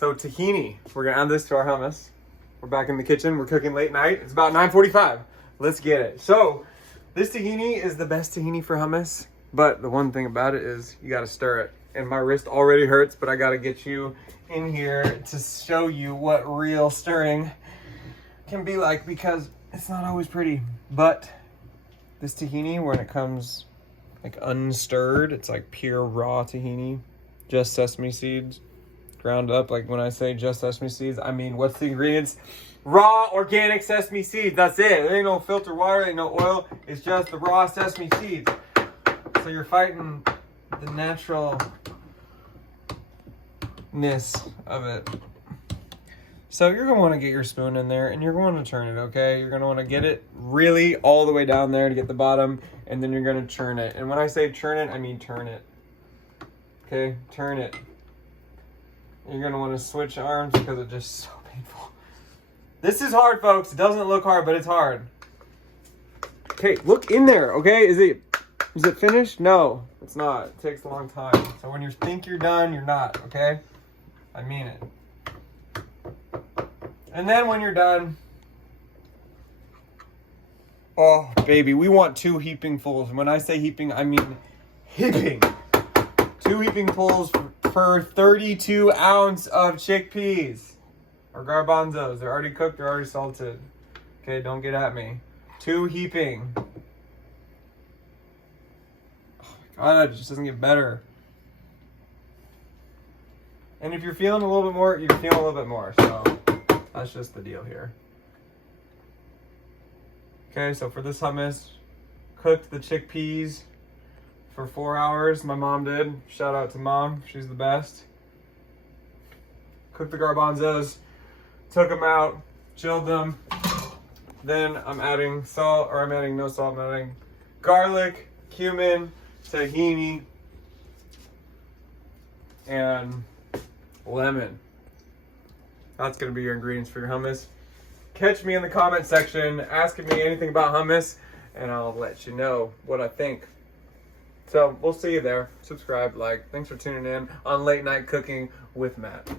So tahini, we're gonna add this to our hummus. We're back in the kitchen, we're cooking late night. It's about 9:45. Let's get it. So this tahini is the best tahini for hummus, but the one thing about it is you gotta stir it. And my wrist already hurts, but I gotta get you in here to show you what real stirring can be like, because it's not always pretty. But this tahini, when it comes like unstirred, it's like pure raw tahini, just sesame seeds, ground up. Like when I say just sesame seeds, I mean, what's the ingredients? Raw organic sesame seeds, that's it. There ain't no filtered water, ain't no oil, it's just the raw sesame seeds. So you're fighting the naturalness of it. So you're gonna wanna get your spoon in there and you're going to turn it, okay? You're gonna wanna get it really all the way down there to get the bottom, and then you're gonna churn it. And when I say churn it, I mean turn it. Okay, turn it. You're gonna wanna switch arms because it's just so painful. This is hard, folks. It doesn't look hard, but it's hard. Okay, look in there, okay? Is it finished? No, it's not. It takes a long time. So when you think you're done, you're not, okay? I mean it. And then when you're done, oh, baby, we want 2 heapingfuls. And when I say heaping, I mean heaping. 2 heapingfuls for 32 ounce of chickpeas or garbanzos. They're already cooked, they're already salted. Okay, don't get at me. 2 heaping. Oh my God, it just doesn't get better. And if you're feeling a little bit more, you're feeling a little bit more. So that's just the deal here. Okay, so for this hummus, cooked the chickpeas for 4 hours. My mom did. Shout out to Mom. She's the best. Cooked the garbanzos, took them out, chilled them. Then I'm adding salt, or I'm adding no salt, I'm adding garlic, cumin, tahini, and lemon. That's gonna be your ingredients for your hummus. Catch me in the comment section asking me anything about hummus, and I'll let you know what I think. So we'll see you there. Subscribe, like. Thanks for tuning in on Late Night Cooking with Matt.